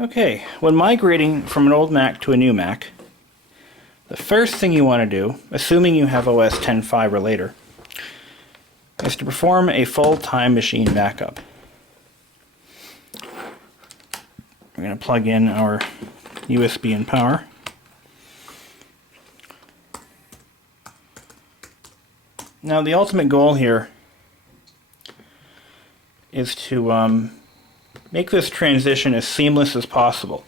Okay, when migrating from an old Mac to a new Mac, the first thing you want to do, assuming you have OS 10.5 or later, is to perform a full Time Machine backup. We're going to plug in our USB and power. Now the ultimate goal here is to make this transition as seamless as possible,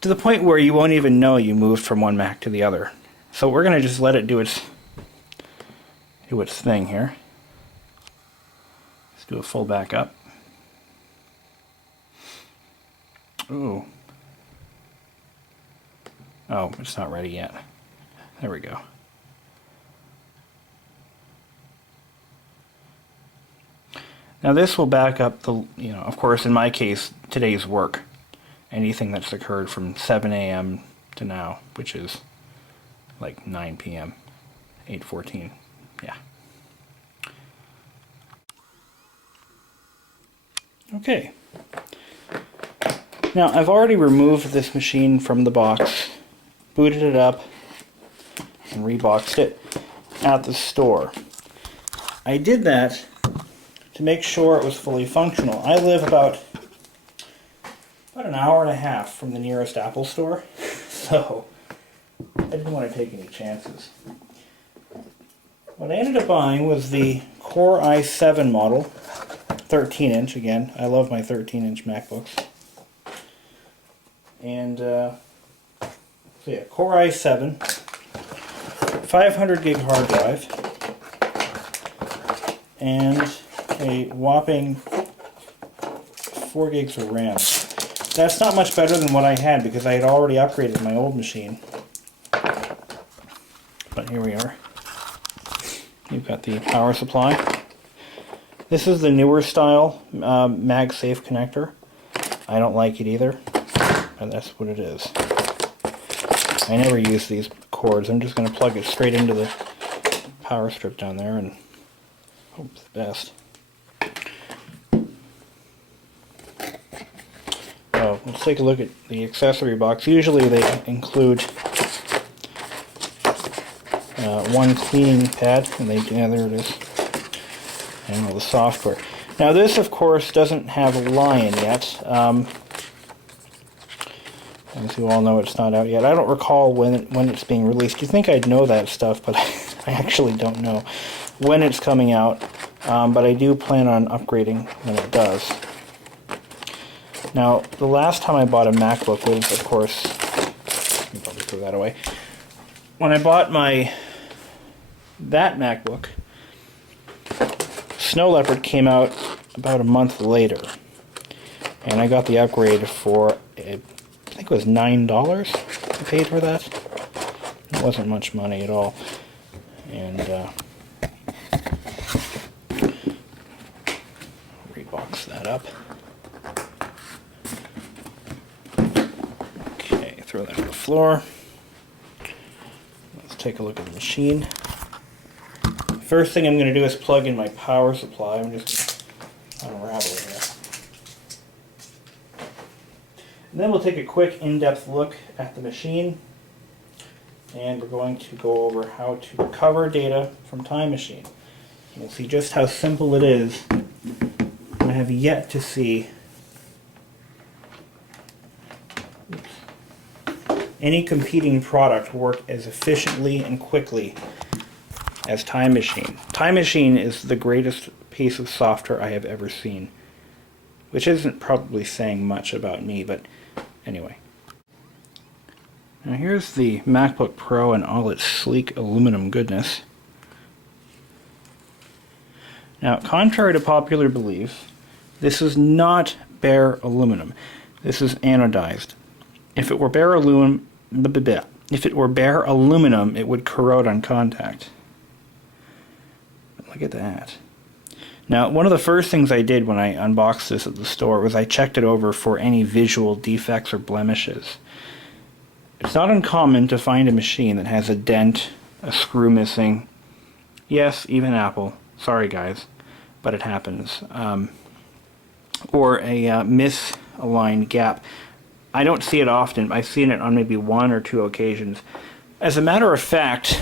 to the point where you won't even know you moved from one Mac to the other. So we're going to just let it do its thing here. Let's do a full backup. Ooh. Oh, it's not ready yet. There we go. Now this will back up the, of course in my case, today's work. Anything that's occurred from 7 a.m. to now, which is like 9 p.m., 8:14, yeah. Okay. Now I've already removed this machine from the box, booted it up, and reboxed it at the store. I did that to make sure it was fully functional. I live about an hour and a half from the nearest Apple store, so I didn't want to take any chances. What I ended up buying was the Core i7 model, 13-inch. Again, I love my 13-inch MacBooks. And so yeah, Core i7, 500 gig hard drive, and a whopping 4 gigs of RAM. That's not much better than what I had because I had already upgraded my old machine. But here we are. You've got the power supply. This is the newer style MagSafe connector. I don't like it either, but that's what it is. I never use these cords. I'm just going to plug it straight into the power strip down there and hope for the best. Oh, let's take a look at the accessory box. Usually they include one cleaning pad, and yeah, there it is, and all the software. Now this, of course, doesn't have a Lion yet. As you all know, it's not out yet. I don't recall when it's being released. You'd think I'd know that stuff, but I actually don't know when it's coming out. But I do plan on upgrading when it does. Now, the last time I bought a MacBook was, of course, let me probably throw that away. When I bought that MacBook, Snow Leopard came out about a month later, and I got the upgrade for, I think it was $9 I paid for that. It wasn't much money at all. And rebox that up. Okay, throw that on the floor. Let's take a look at the machine. First thing I'm going to do is plug in my power supply. I'm just going to unravel it here. And then we'll take a quick in-depth look at the machine, and we're going to go over how to recover data from Time Machine. You'll see just how simple it is. I have yet to see any competing product work as efficiently and quickly as Time Machine. Time Machine is the greatest piece of software I have ever seen, which isn't probably saying much about me, but anyway. Now here's the MacBook Pro and all its sleek aluminum goodness. Now, contrary to popular belief, this is not bare aluminum. This is anodized. If it were bare aluminum, it would corrode on contact. But look at that. Now, one of the first things I did when I unboxed this at the store was I checked it over for any visual defects or blemishes. It's not uncommon to find a machine that has a dent, a screw missing. Yes, even Apple. Sorry guys, but it happens. Or a misaligned gap. I don't see it often. I've seen it on maybe 1 or 2 occasions. As a matter of fact,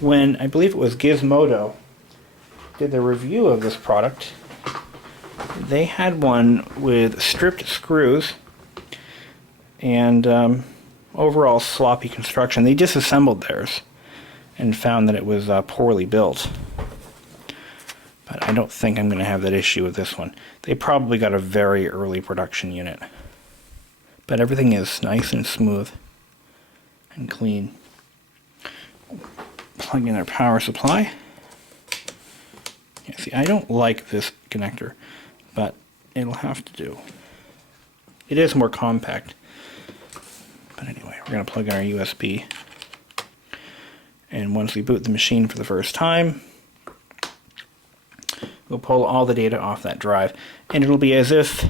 when I believe it was Gizmodo did the review of this product, they had one with stripped screws and overall sloppy construction. They disassembled theirs and found that it was poorly built. But I don't think I'm going to have that issue with this one. They probably got a very early production unit. But everything is nice and smooth and clean. Plug in our power supply. Yeah, see, I don't like this connector, but it'll have to do. It is more compact. But anyway, we're going to plug in our USB. And once we boot the machine for the first time, we'll pull all the data off that drive, and it'll be as if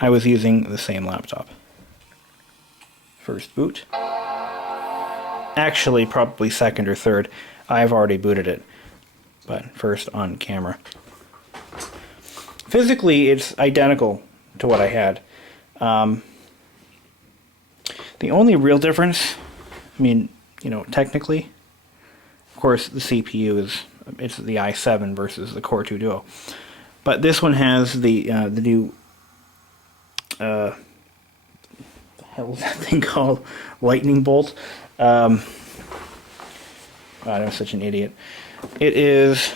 I was using the same laptop. First boot. Actually, probably second or third. I've already booted it, but first on camera. Physically, it's identical to what I had. The only real difference, I mean, you know, technically, of course, the CPU is, it's the i7 versus the Core 2 Duo. But this one has the new, what the hell is that thing called? Lightning bolt. God, I'm such an idiot. It is,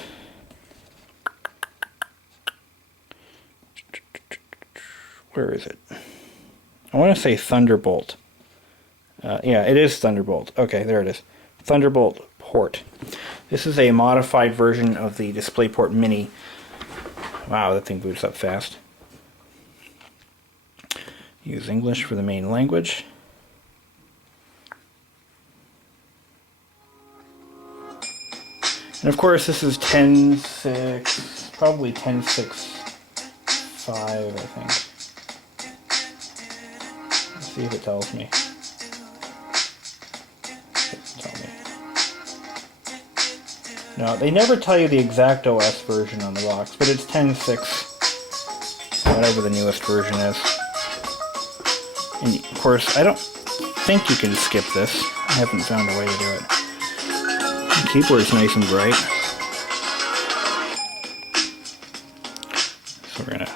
where is it? I want to say Thunderbolt. Yeah, it is Thunderbolt. Okay, there it is. Thunderbolt port. This is a modified version of the DisplayPort Mini. Wow, that thing boots up fast. Use English for the main language. And of course, this is 10.6, probably 10.6.5, I think. Let's see if it tells me. No, they never tell you the exact OS version on the box, but it's 10.6, whatever the newest version is. And of course, I don't think you can skip this. I haven't found a way to do it. The keyboard's nice and bright. So we're gonna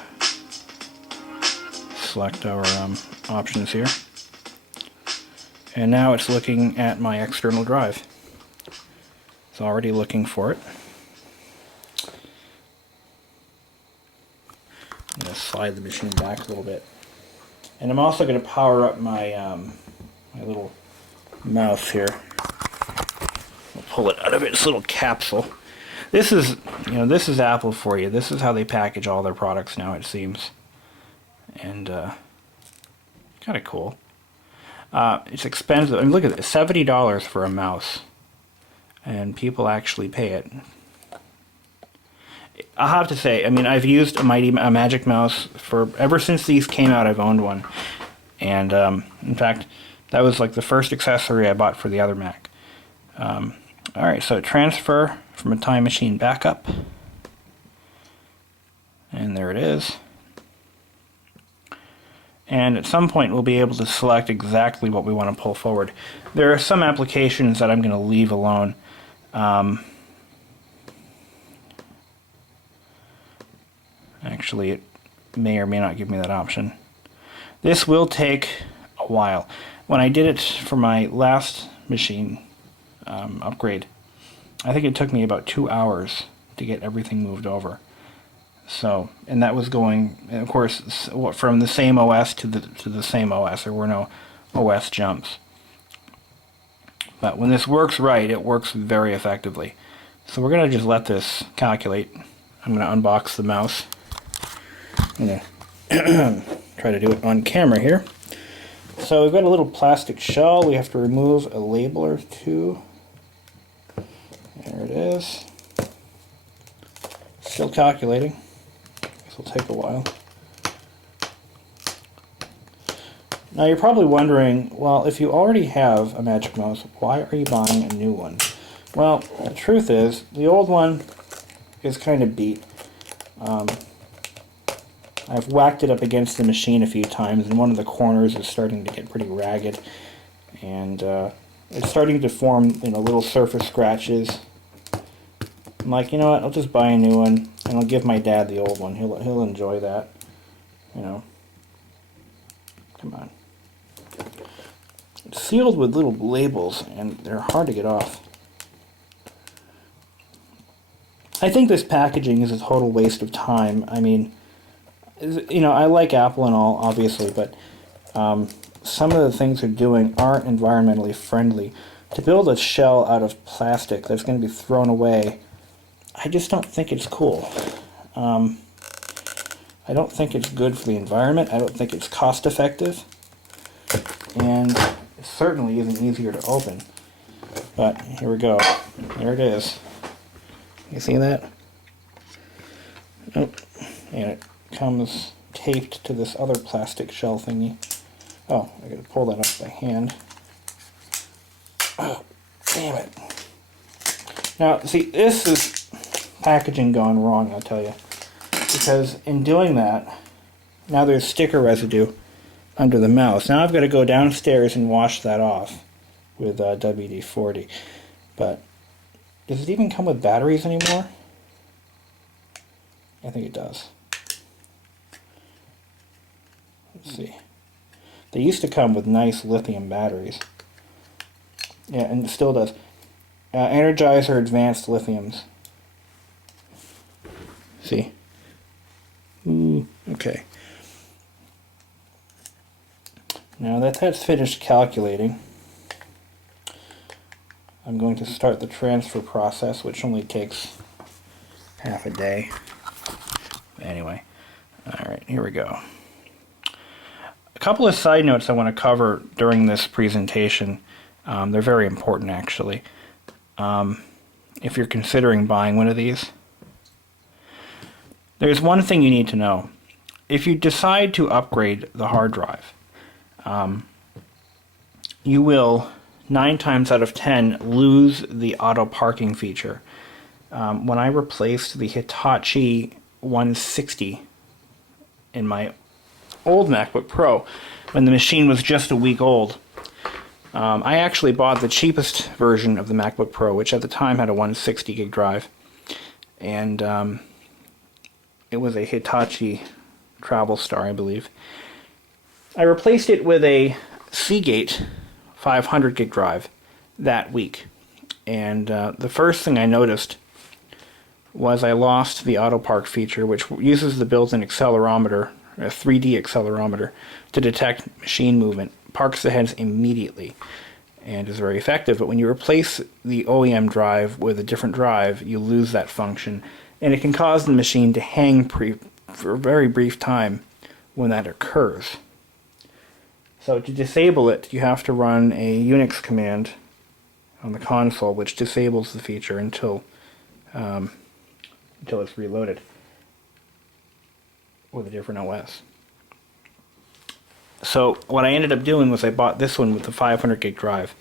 select our options here. And now it's looking at my external drive. It's already looking for it. I'm going to slide the machine back a little bit. And I'm also going to power up my my little mouse here. I'll pull it out of its little capsule. This is, you know, this is Apple for you. This is how they package all their products now, it seems. And kind of cool. It's expensive. I mean, look at this, $70 for a mouse. And people actually pay it. I'll have to say, I mean, I've used a Magic Mouse for, ever since these came out, I've owned one. And, in fact, that was like the first accessory I bought for the other Mac. Alright, so transfer from a Time Machine backup. And there it is. And at some point we'll be able to select exactly what we want to pull forward. There are some applications that I'm going to leave alone. Actually, it may or may not give me that option. This will take a while. When I did it for my last machine upgrade, I think it took me about 2 hours to get everything moved over. So, and that was going, of course, from the same OS to the same OS. There were no OS jumps. But when this works right, it works very effectively. So we're going to just let this calculate. I'm going to unbox the mouse. I'm going to try to do it on camera here. So we've got a little plastic shell. We have to remove a label or two. There it is. Still calculating. This will take a while. Now you're probably wondering, well, if you already have a Magic Mouse, why are you buying a new one? Well, the truth is, the old one is kind of beat. I've whacked it up against the machine a few times, and one of the corners is starting to get pretty ragged, and it's starting to form, little surface scratches. I'm like, you know what? I'll just buy a new one, and I'll give my dad the old one. He'll enjoy that. Come on. It's sealed with little labels, and they're hard to get off. I think this packaging is a total waste of time. I mean, I like Apple and all, obviously, but some of the things they're doing aren't environmentally friendly. To build a shell out of plastic that's going to be thrown away, I just don't think it's cool. I don't think it's good for the environment. I don't think it's cost effective. And it certainly isn't easier to open. But here we go. There it is. You see that? Oh, and it comes taped to this other plastic shell thingy. Oh, I gotta pull that up by hand. Oh, damn it. Now, see, this is packaging gone wrong, I'll tell you. Because in doing that, now there's sticker residue under the mouse. Now I've got to go downstairs and wash that off with WD-40. But does it even come with batteries anymore? I think it does. Let's see. They used to come with nice lithium batteries. Yeah, and it still does. Energizer Advanced Lithiums. See? Ooh, okay. Now that that's finished calculating, I'm going to start the transfer process, which only takes half a day. Anyway, alright, here we go. A couple of side notes I want to cover during this presentation. They're very important, actually. If you're considering buying one of these, there's one thing you need to know. If you decide to upgrade the hard drive, you will 9 times out of 10 lose the auto parking feature. When I replaced the Hitachi 160 in my old MacBook Pro, when the machine was just a week old, I actually bought the cheapest version of the MacBook Pro, which at the time had a 160 gig drive, and it was a Hitachi Travel Star, I believe. I replaced it with a Seagate 500 gig drive that week, and the first thing I noticed was I lost the auto park feature, which uses the built-in accelerometer, a 3D accelerometer, to detect machine movement. Parks the heads immediately and is very effective, but when you replace the OEM drive with a different drive, you lose that function, and it can cause the machine to hang for a very brief time when that occurs. So to disable it, you have to run a Unix command on the console, which disables the feature until it's reloaded with a different OS. So what I ended up doing was I bought this one with the 500 gig drive,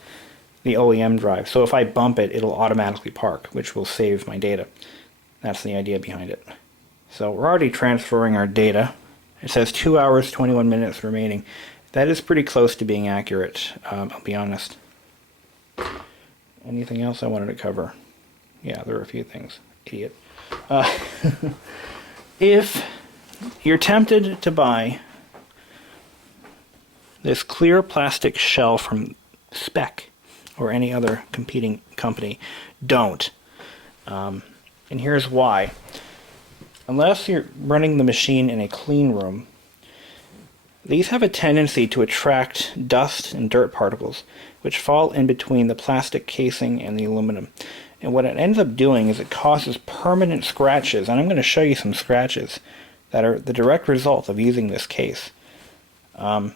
the OEM drive. So if I bump it, it'll automatically park, which will save my data. That's the idea behind it. So we're already transferring our data. It says 2 hours, 21 minutes remaining. That is pretty close to being accurate, I'll be honest. Anything else I wanted to cover? Yeah, there are a few things. Idiot. If you're tempted to buy this clear plastic shell from Spec or any other competing company, don't. And here's why. Unless you're running the machine in a clean room, these have a tendency to attract dust and dirt particles, which fall in between the plastic casing and the aluminum. And what it ends up doing is it causes permanent scratches, and I'm going to show you some scratches that are the direct result of using this case. Let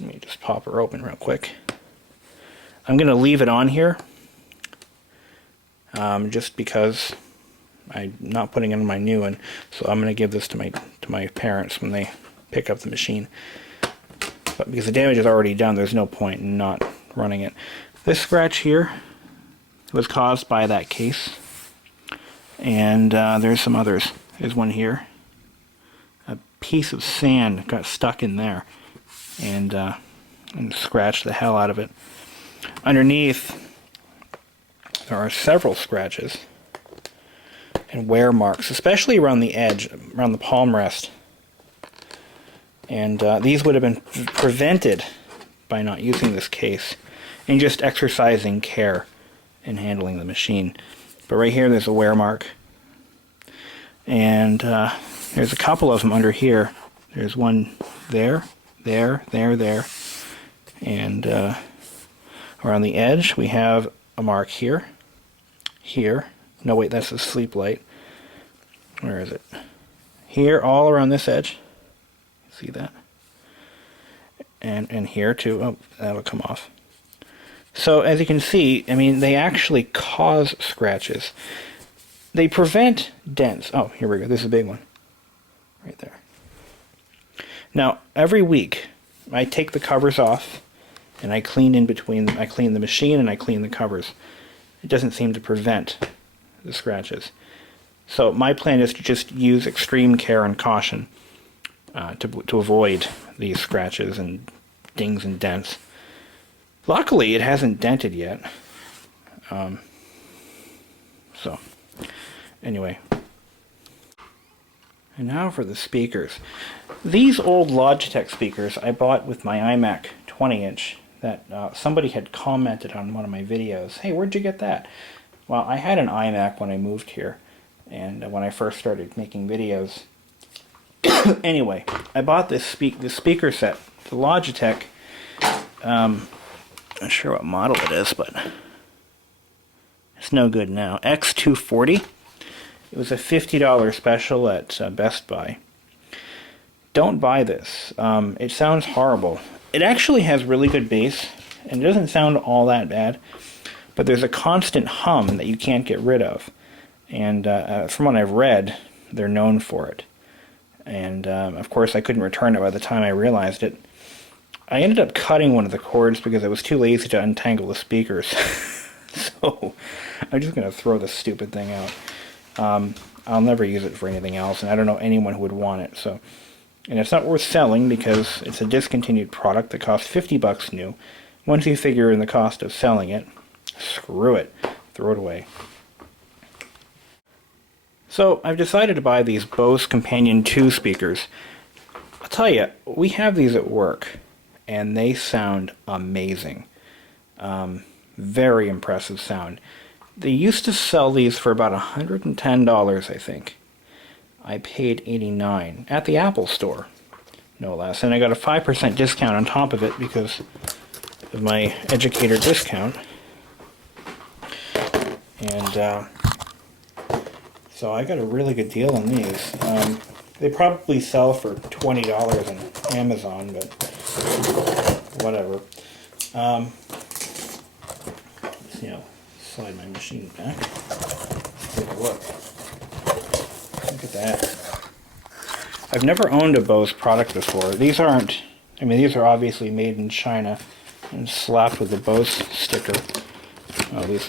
me just pop her open real quick. I'm going to leave it on here just because I'm not putting it in my new one, so I'm going to give this to my parents when they pick up the machine. But because the damage is already done, there's no point in not running it. This scratch here was caused by that case, and there's some others. There's one here, a piece of sand got stuck in there and scratched the hell out of it. Underneath, there are several scratches and wear marks, especially around the edge, around the palm rest. And these would have been prevented by not using this case and just exercising care in handling the machine. But right here, there's a wear mark. And there's a couple of them under here. There's one there, there. And around the edge, we have a mark here. Here. No, wait, that's the sleep light. Where is it? Here, all around this edge. See that? And here too. Oh, that'll come off. So as you can see, I mean, they actually cause scratches. They prevent dents. Oh, here we go. This is a big one. Right there. Now, every week, I take the covers off, and I clean in between. I clean the machine, and I clean the covers. It doesn't seem to prevent the scratches. So my plan is to just use extreme care and caution to avoid these scratches and dings and dents. Luckily, it hasn't dented yet. So, anyway. And now for the speakers. These old Logitech speakers I bought with my iMac 20-inch that somebody had commented on one of my videos. Hey, where'd you get that? Well, I had an iMac when I moved here, and when I first started making videos. Anyway, I bought this speaker set, the Logitech. I'm not sure what model it is, but it's no good now. X240. It was a $50 special at Best Buy. Don't buy this. It sounds horrible. It actually has really good bass, and it doesn't sound all that bad, but there's a constant hum that you can't get rid of. And from what I've read, they're known for it. And of course I couldn't return it by the time I realized it. I ended up cutting one of the cords because I was too lazy to untangle the speakers. So I'm just going to throw this stupid thing out. I'll never use it for anything else, and I don't know anyone who would want it. So, and it's not worth selling because it's a discontinued product that costs $50 new. Once you figure in the cost of selling it, screw it, throw it away. So I've decided to buy these Bose Companion 2 speakers. I'll tell you, we have these at work, and they sound amazing. Very impressive sound. They used to sell these for about $110, I think. I paid $89 at the Apple Store, no less. And I got a 5% discount on top of it because of my educator discount. And so I got a really good deal on these. They probably sell for $20 on Amazon, but whatever. You know, slide my machine back. Take a look. Look at that. I've never owned a Bose product before. These aren't, I mean, these are obviously made in China and slapped with the Bose sticker. Oh, this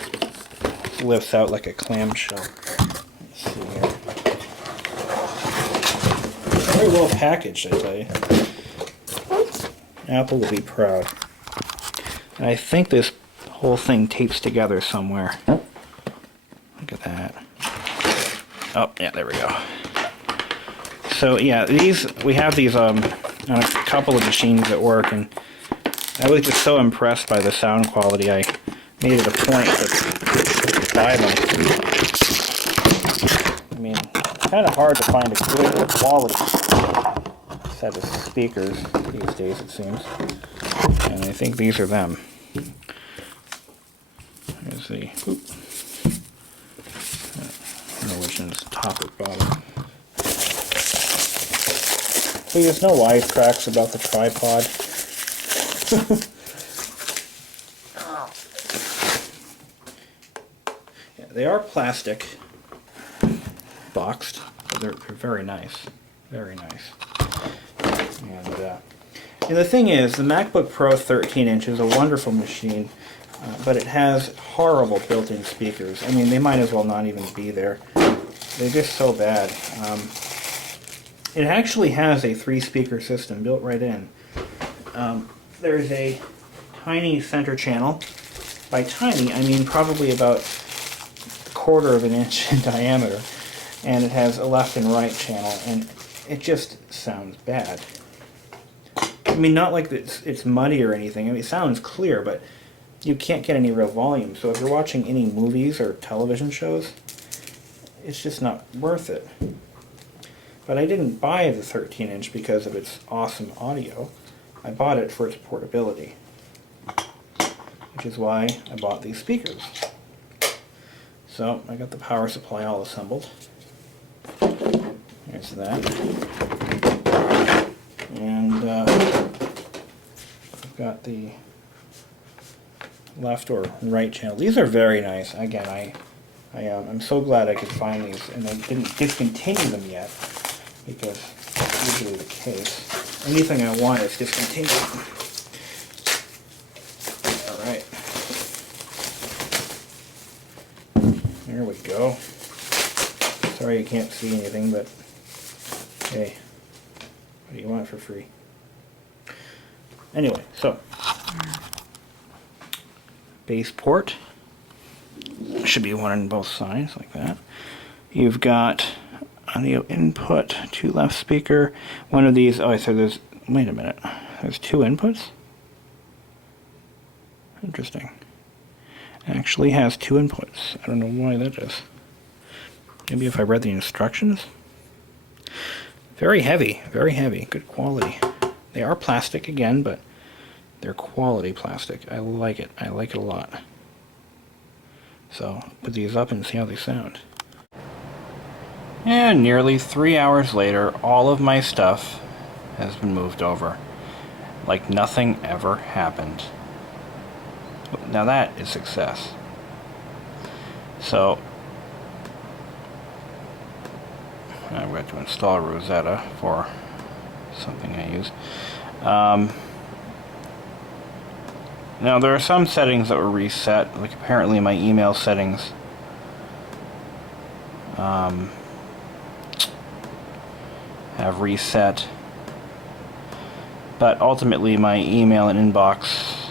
lifts out like a clamshell. Let's see here. Very well packaged, I tell you. Apple will be proud. And I think this whole thing tapes together somewhere. Look at that. Oh, yeah, there we go. So yeah, we have these on a couple of machines at work, and I was just so impressed by the sound quality. I made it a point to buy them. I mean, it's kind of hard to find a good quality set of speakers these days, it seems. And I think these are them. There's the, oop. I don't know which one's top or bottom. So there's no wisecracks about the tripod. Yeah, they are plastic, boxed, but they're very nice. Very nice. And the thing is, the MacBook Pro 13-inch is a wonderful machine, but it has horrible built-in speakers. I mean, they might as well not even be there. They're just so bad. It actually has a 3-speaker system built right in. There's a tiny center channel. By tiny, I mean probably about 1/4 of an inch in diameter. And it has a left and right channel, and it just sounds bad. I mean, not like it's muddy or anything. I mean, it sounds clear, but you can't get any real volume. So if you're watching any movies or television shows, it's just not worth it. But I didn't buy the 13-inch because of its awesome audio. I bought it for its portability, which is why I bought these speakers. So I got the power supply all assembled. There's that. And I've got the left or right channel. These are very nice. Again, I'm so glad I could find these, and I didn't discontinue them yet, because that's usually the case. Anything I want is discontinued. Alright. There we go. Sorry you can't see anything, but hey, what do you want for free? Anyway, so base port. Should be one on both sides, like that. You've got audio input, 2 left speaker. One of these, oh, so there's, wait a minute, there's 2 inputs? Interesting. It actually has 2 inputs. I don't know why that is. Maybe if I read the instructions? Very heavy, good quality. They are plastic again, but they're quality plastic. I like it a lot. So, put these up and see how they sound. And nearly 3 hours later, all of my stuff has been moved over. Like nothing ever happened. Now that is success. So, I've got to install Rosetta for something I use. Now there are some settings that were reset, like apparently my email settings have reset, but ultimately my email and inbox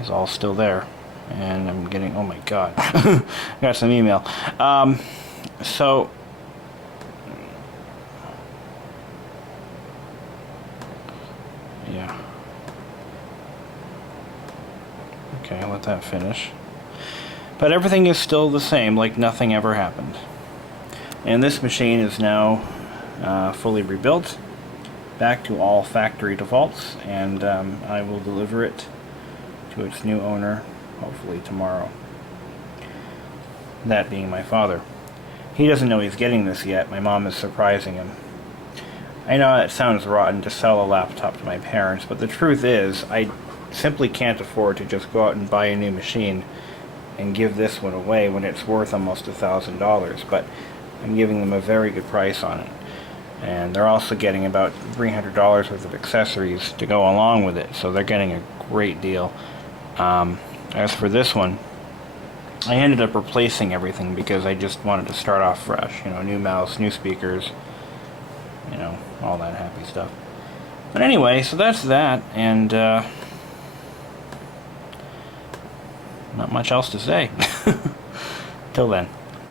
is all still there, and I'm getting, oh my god, I got some email. So yeah, okay, I'll let that finish. But everything is still the same, like nothing ever happened. And this machine is now fully rebuilt, back to all factory defaults, and I will deliver it to its new owner, hopefully tomorrow. That being my father. He doesn't know he's getting this yet. My mom is surprising him. I know it sounds rotten to sell a laptop to my parents, but the truth is, I simply can't afford to just go out and buy a new machine and give this one away when it's worth almost $1,000, but I'm giving them a very good price on it. And they're also getting about $300 worth of accessories to go along with it, so they're getting a great deal. As for this one, I ended up replacing everything because I just wanted to start off fresh. You know, new mouse, new speakers, you know, all that happy stuff. But anyway, so that's that, and not much else to say. Till then.